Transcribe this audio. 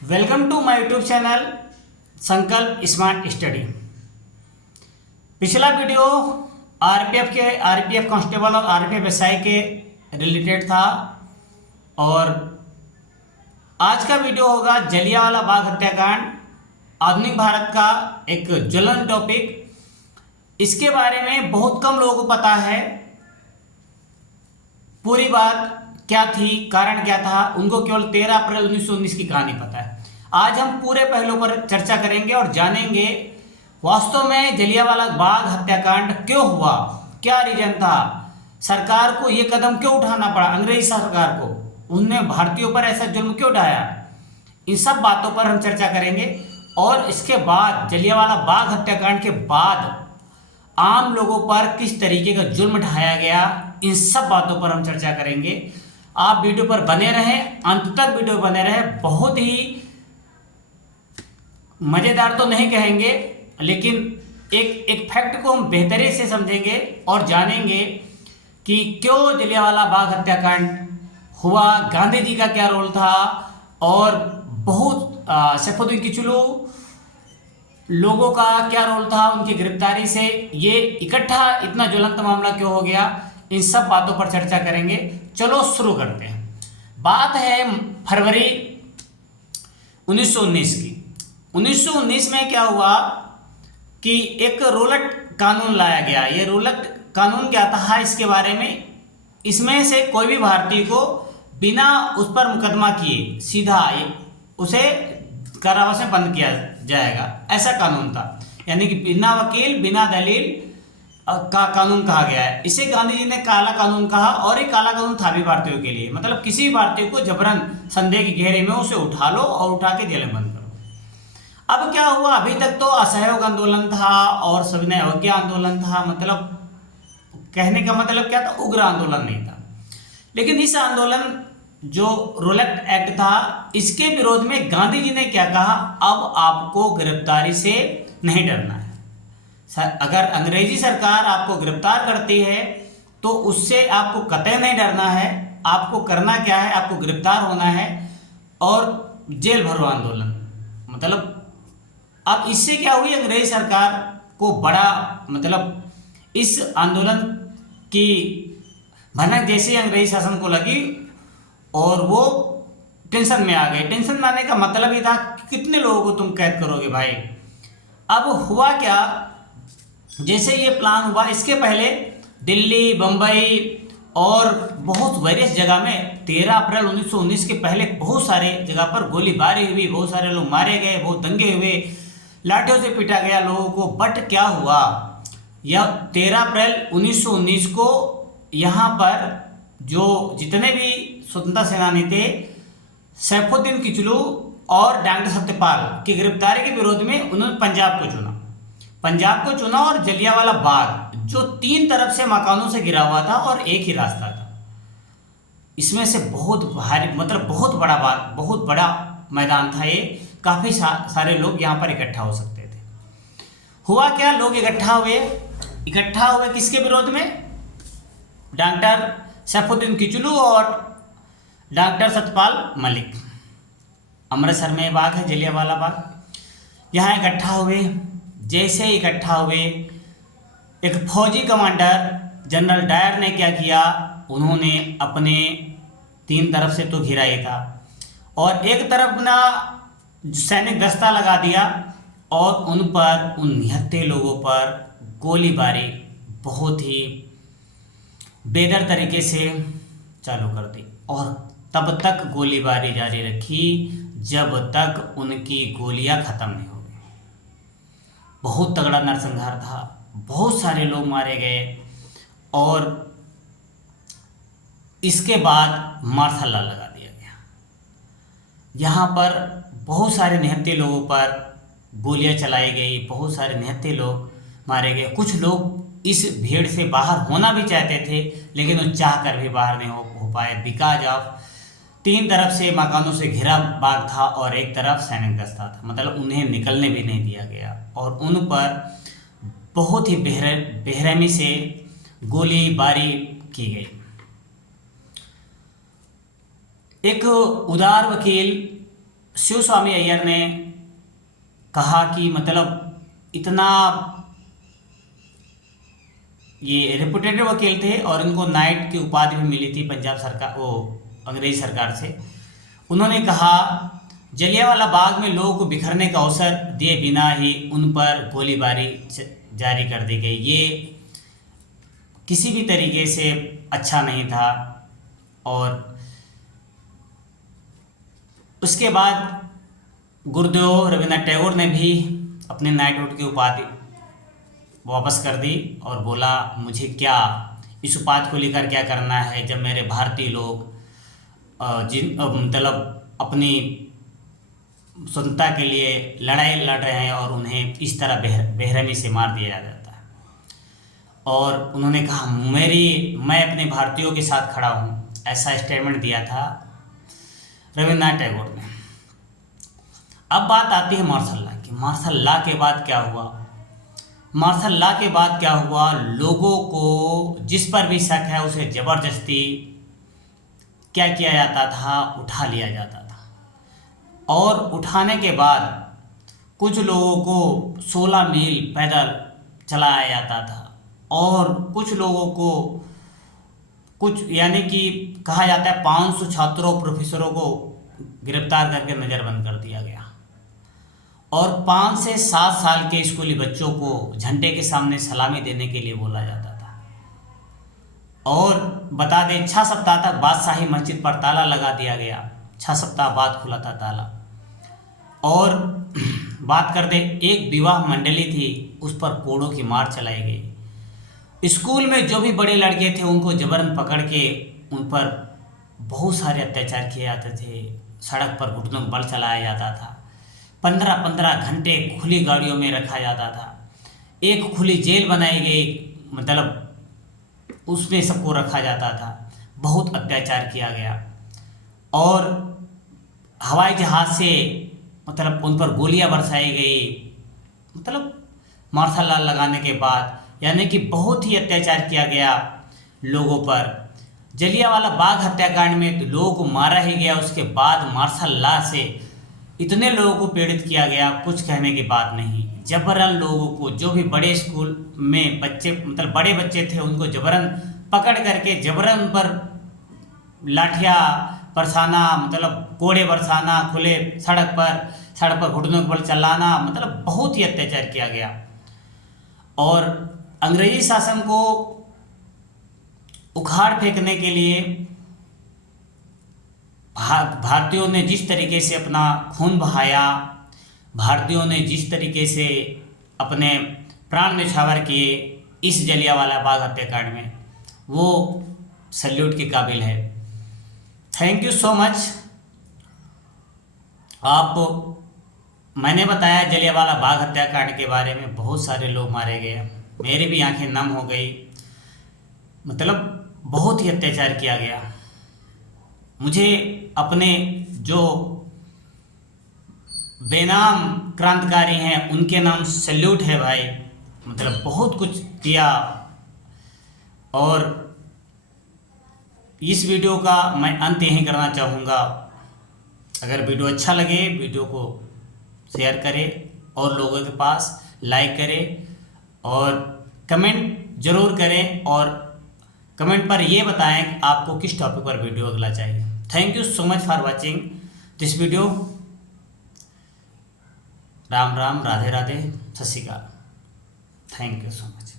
Welcome to my YouTube channel Sankalp smart study. पिछला video RPF constable और RPF SI के related था और आज का वीडियो होगा जलियांवाला बाग हत्याकांड, आधुनिक भारत का एक ज्वलंत टॉपिक। इसके बारे में बहुत कम लोगों को पता है, पूरी बात क्या थी, कारण क्या था, उनको केवल 13 अप्रैल 1919 की कहानी पता है। आज हम पूरे पहलुओं पर चर्चा करेंगे और जानेंगे वास्तव में जलियांवाला बाग हत्याकांड क्यों हुआ, क्या रीजन था, सरकार को यह कदम क्यों उठाना पड़ा, अंग्रेजी सरकार को, उनने भारतीयों पर ऐसा जुल्म क्यों उठाया। इन सब बातों पर हम चर्चा करेंगे और इसके बाद जलियांवाला बाग हत्याकांड के बाद आम लोगों पर किस तरीके का जुल्म ढाया गया, इन सब बातों पर हम चर्चा करेंगे। आप वीडियो पर बने रहें, अंत तक वीडियो बने रहें। बहुत ही मजेदार तो नहीं कहेंगे, लेकिन एक फैक्ट को हम बेहतरी से समझेंगे और जानेंगे कि क्यों जलियांवाला बाग हत्याकांड हुआ, गांधी जी का क्या रोल था और बहुत सैफुद्दीन किचलू लोगों का क्या रोल था, उनकी गिरफ्तारी से ये इकट्ठा इतना ज्वलंत मामला क्यों हो गया, इन सब बातों पर चर्चा करेंगे। चलो शुरू करते हैं। बात है फरवरी 1919 की। 1919 में क्या हुआ कि एक रोलट कानून लाया गया। ये रोलट कानून क्या था, इसके बारे में, इसमें से कोई भी भारतीय को बिना उस पर मुकदमा किए सीधा उसे कारावास में बंद किया जाएगा, ऐसा कानून था। यानी कि बिना वकील बिना दलील का कानून कहा गया है। इसे गांधी जी ने काला कानून कहा और ये काला कानून था भी भारतीयों के लिए, मतलब किसी भी भारतीय को जबरन संदेह के घेरे में उसे उठा लो और उठा के जेल में बंद करो। अब क्या हुआ, अभी तक तो असहयोग आंदोलन था और सविनय अवज्ञा आंदोलन था, मतलब कहने का मतलब क्या था, उग्र आंदोलन नहीं था। लेकिन इस आंदोलन जो रोलट एक्ट था, इसके विरोध में गांधी जी ने क्या कहा, अब आपको गिरफ्तारी से नहीं डरना है। अगर अंग्रेजी सरकार आपको गिरफ्तार करती है तो उससे आपको कतई नहीं डरना है। आपको करना क्या है, आपको गिरफ्तार होना है और जेल भरो आंदोलन। मतलब अब इससे क्या हुई, अंग्रेजी सरकार को बड़ा, मतलब इस आंदोलन की भनक जैसे अंग्रेजी शासन को लगी और वो टेंशन में आ गए। टेंशन में आने का मतलब ही था कितने लोगों को तुम कैद करोगे भाई। अब हुआ क्या, जैसे ये प्लान हुआ, इसके पहले दिल्ली, बम्बई और बहुत वेरियस जगह में 13 अप्रैल 1919 के पहले बहुत सारे जगह पर गोलीबारी हुई, बहुत सारे लोग मारे गए, बहुत दंगे हुए, लाठियों से पीटा गया लोगों को। बट क्या हुआ, यह 13 अप्रैल 1919 को यहाँ पर जो जितने भी स्वतंत्रता सेनानी थे, सैफुद्दीन किचलू और डॉक्टर सत्यपाल की गिरफ्तारी के विरोध में उन्होंने पंजाब को चुना और जलियांवाला बाग जो 3 तरफ से मकानों से घिरा हुआ था और एक ही रास्ता था, इसमें से बहुत भारी, मतलब बहुत बड़ा मैदान था। ये काफ़ी सारे लोग यहाँ पर इकट्ठा हो सकते थे। हुआ क्या, लोग इकट्ठा हुए किसके विरोध में, डॉक्टर सैफुद्दीन किचलू और डॉक्टर सत्यपाल मलिक। अमृतसर में बाग है जलियांवाला बाग, यहाँ इकट्ठा हुए। जैसे इकट्ठा हुए, एक फौजी कमांडर जनरल डायर ने क्या किया, उन्होंने अपने 3 तरफ से तो घिरा ही था और एक तरफ ना सैनिक दस्ता लगा दिया और उन निहत्थे लोगों पर गोलीबारी बहुत ही बेदर तरीके से चालू कर दी और तब तक गोलीबारी जारी रखी जब तक उनकी गोलियां खत्म नहीं हो गई। बहुत तगड़ा नरसंहार था, बहुत सारे लोग मारे गए और इसके बाद मार्शल लॉ लगा दिया गया। यहाँ पर बहुत सारे निहत्थे लोगों पर गोलियां चलाई गई, बहुत सारे निहत्थे लोग मारे गए। कुछ लोग इस भीड़ से बाहर होना भी चाहते थे लेकिन वो चाह कर भी बाहर नहीं हो पाए, बिकॉज ऑफ 3 तरफ से मकानों से घिरा बाग था और एक तरफ सैनिक दस्ता था, मतलब उन्हें निकलने भी नहीं दिया गया और उन पर बहुत ही बेरहमी से गोलीबारी की गई। एक उदार वकील शिव स्वामी अय्यर ने कहा कि मतलब इतना ये रेपुटेड वकील थे और इनको नाइट की उपाधि भी मिली थी पंजाब सरकार, वो अंग्रेज सरकार से। उन्होंने कहा जलियांवाला बाग में लोगों को बिखरने का अवसर दिए बिना ही उन पर गोलीबारी जारी कर दी गई। ये किसी भी तरीके से अच्छा नहीं था। और उसके बाद गुरुदेव रविन्द्रनाथ टैगोर ने भी अपने नाइटहुड की उपाधि वापस कर दी और बोला मुझे क्या इस उपाधि को लेकर क्या करना है, जब मेरे भारतीय लोग मतलब अपनी स्वतंत्रता के लिए लड़ाई लड़ रहे हैं और उन्हें इस तरह बेरहमी से मार दिया जाता है। और उन्होंने कहा मैं अपने भारतीयों के साथ खड़ा हूँ, ऐसा स्टेटमेंट दिया था रविन्द्रनाथ टैगोर ने। अब बात आती है मार्शल लॉ की। मार्शल लॉ के बाद क्या हुआ? मार्शल लॉ के बाद क्या हुआ, लोगों को जिस पर भी शक है उसे ज़बरदस्ती क्या किया जाता था, उठा लिया जाता था। और उठाने के बाद कुछ लोगों को 16 मील पैदल चलाया जाता था और कुछ लोगों को यानी कि कहा जाता है 500 छात्रों प्रोफेसरों को गिरफ्तार करके नज़रबंद कर दिया गया। और 5 से 7 साल के स्कूली बच्चों को झंडे के सामने सलामी देने के लिए बोला जाता था। और बता दें 6 सप्ताह तक बादशाही मस्जिद पर ताला लगा दिया गया। 6 सप्ताह बाद खुला था ताला। और बात कर दें एक विवाह मंडली थी, उस पर कोड़ों की मार चलाई गई। स्कूल में जो भी बड़े लड़के थे उनको जबरन पकड़ के उन पर बहुत सारे अत्याचार किए जाते थे। सड़क पर घुटनों का बल चलाया जाता था। 15-15 घंटे खुली गाड़ियों में रखा जाता था। एक खुली जेल बनाई गई, मतलब उसमें सबको रखा जाता था। बहुत अत्याचार किया गया। और हवाई जहाज़ से मतलब उन पर गोलियां बरसाई गई। मतलब मार्शल लॉ लगाने के बाद यानी कि बहुत ही अत्याचार किया गया लोगों पर। जलियांवाला बाग हत्याकांड में तो लोगों को मारा ही गया। उसके बाद मार्शल लॉ से इतने लोगों को पीड़ित किया गया, कुछ कहने की बात नहीं। जबरन लोगों को, जो भी बड़े स्कूल में बच्चे मतलब बड़े बच्चे थे, उनको जबरन पकड़ करके जबरन पर लाठियाँ बरसाना, मतलब कोड़े बरसाना, खुले सड़क पर घुटनों के बल चलाना, मतलब बहुत ही अत्याचार किया गया। और अंग्रेजी शासन को उखाड़ फेंकने के लिए भारतीयों ने जिस तरीके से अपना खून बहाया, भारतीयों ने जिस तरीके से अपने प्राण न्यौछावर किए इस जलियांवाला बाग हत्याकांड में, वो सैल्यूट के काबिल है। Thank you so much. मैंने बताया जलियांवाला बाग हत्याकांड के बारे में, बहुत सारे लोग मारे गए, मेरी भी आंखें नम हो गई। मतलब बहुत ही अत्याचार किया गया। मुझे अपने जो बेनाम क्रांतिकारी हैं उनके नाम सैल्यूट है भाई। मतलब बहुत कुछ किया। और इस वीडियो का मैं अंत यहीं करना चाहूँगा। अगर वीडियो अच्छा लगे वीडियो को शेयर करें और लोगों के पास लाइक करें और कमेंट ज़रूर करें। और कमेंट पर ये बताएं कि आपको किस टॉपिक पर वीडियो अगला चाहिए। Thank you so much for watching this video. Ram Ram, Radhe Radhe, सत श्री अकाल। Thank you so much.